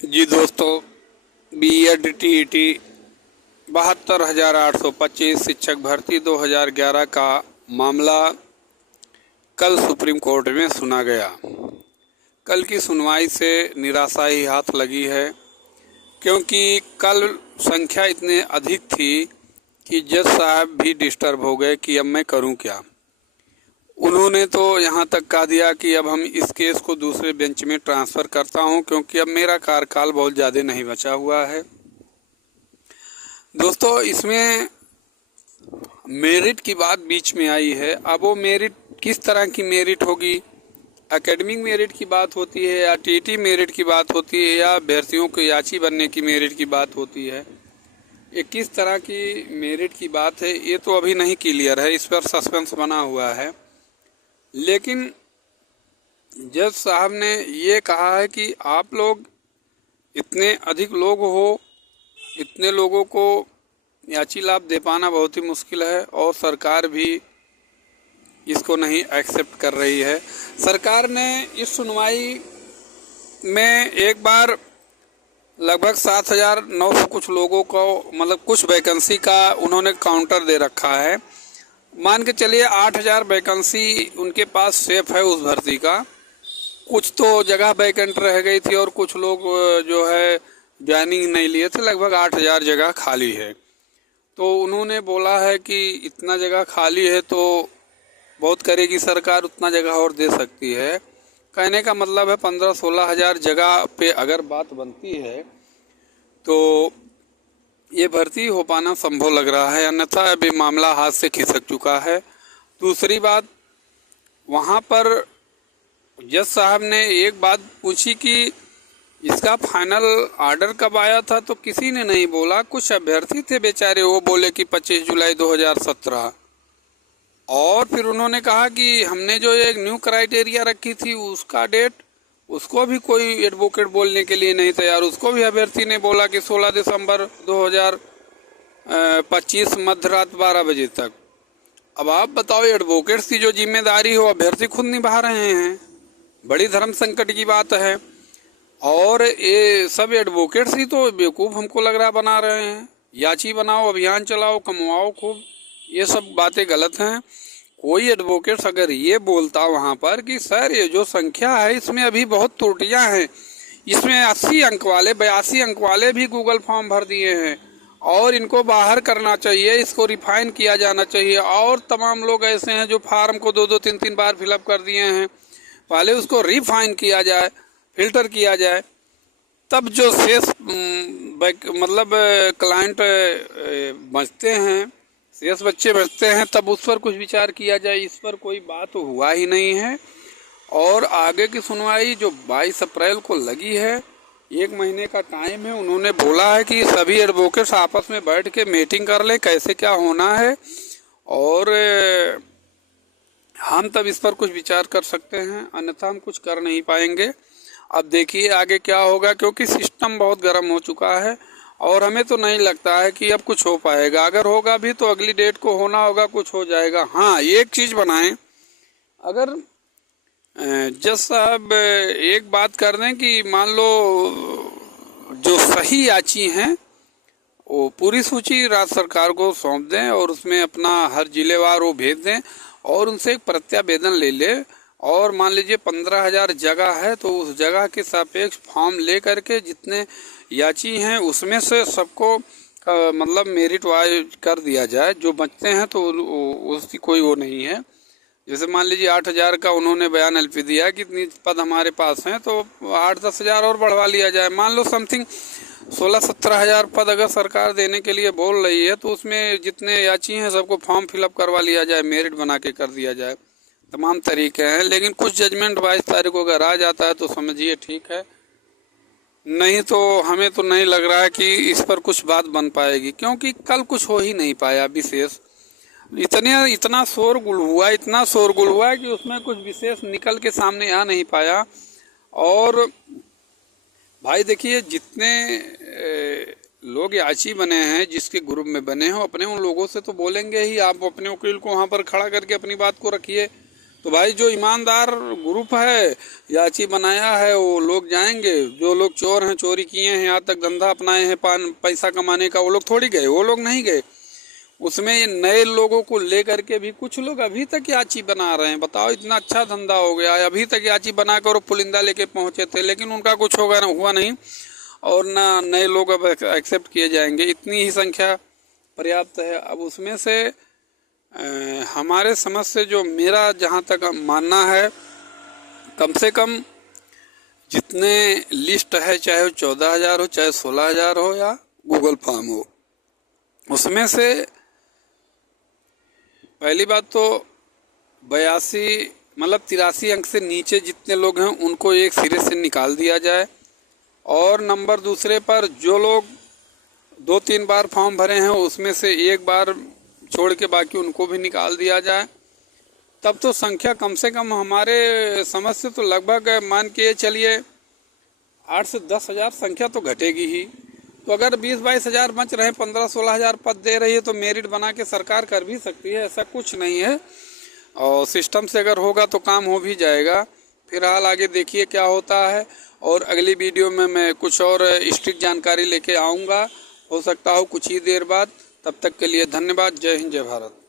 जी दोस्तों, BEd TET 72,825 शिक्षक भर्ती 2011 का मामला कल सुप्रीम कोर्ट में सुना गया। कल की सुनवाई से निराशा ही हाथ लगी है, क्योंकि कल संख्या इतने अधिक थी कि जज साहब भी डिस्टर्ब हो गए कि अब मैं करूं क्या। उन्होंने तो यहाँ तक कह दिया कि अब हम इस केस को दूसरे बेंच में ट्रांसफ़र करता हूँ, क्योंकि अब मेरा कार्यकाल बहुत ज़्यादा नहीं बचा हुआ है। दोस्तों, इसमें मेरिट की बात बीच में आई है। अब वो मेरिट किस तरह की मेरिट होगी? एकेडमिक मेरिट की बात होती है या टीटी मेरिट की बात होती है या अभ्यर्थियों को याची बनने की मेरिट की बात होती है? ये किस तरह की मेरिट की बात है, ये तो अभी नहीं क्लियर है। इस पर सस्पेंस बना हुआ है। लेकिन जज साहब ने ये कहा है कि आप लोग इतने अधिक लोग हो, इतने लोगों को याची लाभ दे पाना बहुत ही मुश्किल है, और सरकार भी इसको नहीं एक्सेप्ट कर रही है। सरकार ने इस सुनवाई में एक बार लगभग 7,900 कुछ लोगों को, मतलब कुछ वैकेंसी का उन्होंने काउंटर दे रखा है। मान के चलिए 8,000 वैकेंसी उनके पास सेफ है उस भर्ती का। कुछ तो जगह वैकेंट रह गई थी और कुछ लोग जो है ज्वाइनिंग नहीं लिए थे। लगभग 8,000 जगह खाली है। तो उन्होंने बोला है कि इतना जगह खाली है तो बहुत करेगी सरकार, उतना जगह और दे सकती है। कहने का मतलब है 15-16 हज़ार जगह पे अगर बात बनती है तो ये भर्ती हो पाना संभव लग रहा है, अन्यथा अभी मामला हाथ से खिसक चुका है। दूसरी बात, वहाँ पर जज साहब ने एक बात पूछी कि इसका फाइनल ऑर्डर कब आया था, तो किसी ने नहीं बोला। कुछ अभ्यर्थी थे बेचारे, वो बोले कि 25 जुलाई 2017। और फिर उन्होंने कहा कि हमने जो एक न्यू क्राइटेरिया रखी थी उसका डेट, उसको भी कोई एडवोकेट बोलने के लिए नहीं तैयार। उसको भी अभ्यर्थी ने बोला कि 16 दिसंबर 2025 मध्य रात 12 बजे तक। अब आप बताओ, एडवोकेट्स की जो जिम्मेदारी हो अभ्यर्थी खुद निभा रहे हैं। बड़ी धर्म संकट की बात है। और ये सब एडवोकेट्स ही तो बेवकूफ़ हमको लग रहा बना रहे हैं। याची बनाओ, अभियान चलाओ, कमवाओ खूब, ये सब बातें गलत हैं। कोई एडवोकेट्स अगर ये बोलता वहाँ पर कि सर ये जो संख्या है इसमें अभी बहुत त्रुटियां हैं, इसमें 80 अंक वाले 82 अंक वाले भी गूगल फॉर्म भर दिए हैं और इनको बाहर करना चाहिए, इसको रिफाइन किया जाना चाहिए। और तमाम लोग ऐसे हैं जो फार्म को 2-2, 3-3 बार फिलअप कर दिए हैं, पहले उसको रिफाइन किया जाए, फिल्टर किया जाए, तब जो शेष मतलब क्लाइंट बचते हैं, शेष बच्चे बचते हैं, तब उस पर कुछ विचार किया जाए। इस पर कोई बात हुआ ही नहीं है। और आगे की सुनवाई जो 22 अप्रैल को लगी है, 1 महीने का टाइम है। उन्होंने बोला है कि सभी एडवोकेट्स आपस में बैठ के मीटिंग कर लें कैसे क्या होना है, और हम तब इस पर कुछ विचार कर सकते हैं, अन्यथा हम कुछ कर नहीं पाएंगे। अब देखिए आगे क्या होगा, क्योंकि सिस्टम बहुत गर्म हो चुका है और हमें तो नहीं लगता है कि अब कुछ हो पाएगा। अगर होगा भी तो अगली डेट को होना होगा, कुछ हो जाएगा। हाँ, एक चीज़ बनाएं, अगर जज साहब एक बात कर दें कि मान लो जो सही याची हैं वो पूरी सूची राज्य सरकार को सौंप दें और उसमें अपना हर जिलेवार वो भेज दें और उनसे एक प्रत्यावेदन ले ले। और मान लीजिए 15,000 जगह है तो उस जगह के सापेक्ष फॉर्म ले करके जितने याची हैं उसमें से सबको मतलब मेरिट वाइज कर दिया जाए। जो बचते हैं तो उसकी कोई वो नहीं है। जैसे मान लीजिए 8,000 का उन्होंने बयान एलपी दिया कि इतनी पद हमारे पास हैं, तो 8-10 हज़ार और बढ़वा लिया जाए। मान लो समथिंग 16-17 हज़ार पद अगर सरकार देने के लिए बोल रही है, तो उसमें जितने याची हैं सबको फॉर्म फिलअप करवा लिया जाए, मेरिट बना के कर दिया जाए। तमाम तरीके हैं, लेकिन कुछ जजमेंट 22 तारीख को अगर आ जाता है तो समझिए ठीक है, नहीं तो हमें तो नहीं लग रहा है कि इस पर कुछ बात बन पाएगी, क्योंकि कल कुछ हो ही नहीं पाया विशेष। इतना शोरगुल हुआ, इतना शोरगुल हुआ कि उसमें कुछ विशेष निकल के सामने आ नहीं पाया। और भाई देखिए, जितने लोग याची बने हैं, जिसके ग्रुप में बने हो, अपने उन लोगों से तो बोलेंगे ही। आप अपने वकील को वहाँ पर खड़ा करके अपनी बात को रखिए, तो भाई जो ईमानदार ग्रुप है याची बनाया है वो लोग जाएंगे। जो लोग चोर हैं, चोरी किए हैं, यहाँ तक धंधा अपनाए हैं पैसा कमाने का, वो लोग थोड़ी गए, वो लोग नहीं गए। उसमें ये नए लोगों को लेकर के भी कुछ लोग अभी तक याची बना रहे हैं। बताओ, इतना अच्छा धंधा हो गया, अभी तक याची बनाकर पुलिंदा लेके पहुंचे थे, लेकिन उनका कुछ हुआ नहीं और ना नए लोग अब एक्सेप्ट किए जाएंगे। इतनी ही संख्या पर्याप्त है। अब उसमें से हमारे समझ से जो मेरा जहाँ तक मानना है, कम से कम जितने लिस्ट है, चाहे वो 14,000 हो, चाहे 16,000 हो या गूगल फॉर्म हो, उसमें से पहली बात तो 82 मतलब 83 अंक से नीचे जितने लोग हैं उनको एक सिरे से निकाल दिया जाए। और नंबर दूसरे पर जो लोग 2-3 बार फॉर्म भरे हैं उसमें से एक बार छोड़ के बाकी उनको भी निकाल दिया जाए। तब तो संख्या कम से कम हमारे समझ से तो लगभग मान के चलिए 8 से 10 हज़ार संख्या तो घटेगी ही। तो अगर 20-22 हज़ार बच रहे, 15-16 हज़ार पद दे रही है, तो मेरिट बना के सरकार कर भी सकती है, ऐसा कुछ नहीं है। और सिस्टम से अगर होगा तो काम हो भी जाएगा। फिलहाल आगे देखिए क्या होता है, और अगली वीडियो में मैं कुछ और स्ट्रिक्ट जानकारी लेके आऊँगा, हो सकता हो कुछ ही देर बाद। तब तक के लिए धन्यवाद। जय हिंद, जय भारत।